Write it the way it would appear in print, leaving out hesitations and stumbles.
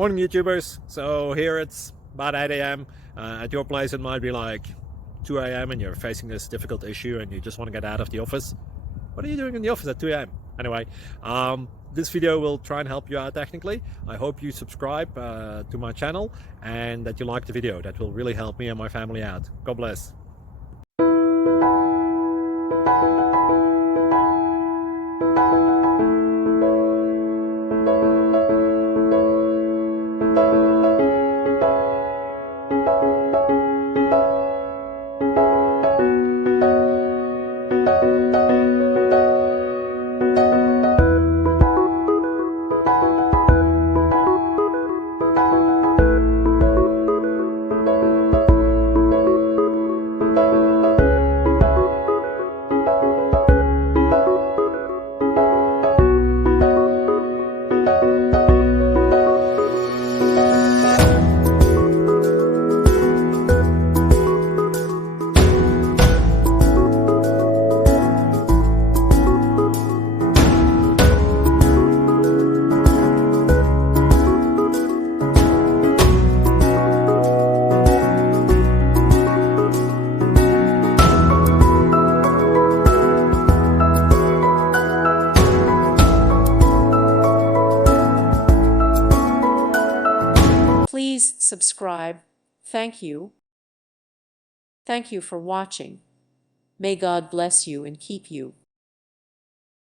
Morning YouTubers. So here it's about 8 a.m. At your place it might be like 2 a.m. and you're facing this difficult issue and you just want to get out of the office. What are you doing in the office at 2 a.m.? Anyway, this video will try and help you out technically. I hope you subscribe to my channel and that you like the video. That will really help me and my family out. God bless. Please subscribe. Thank you. Thank you for watching. May God bless you and keep you.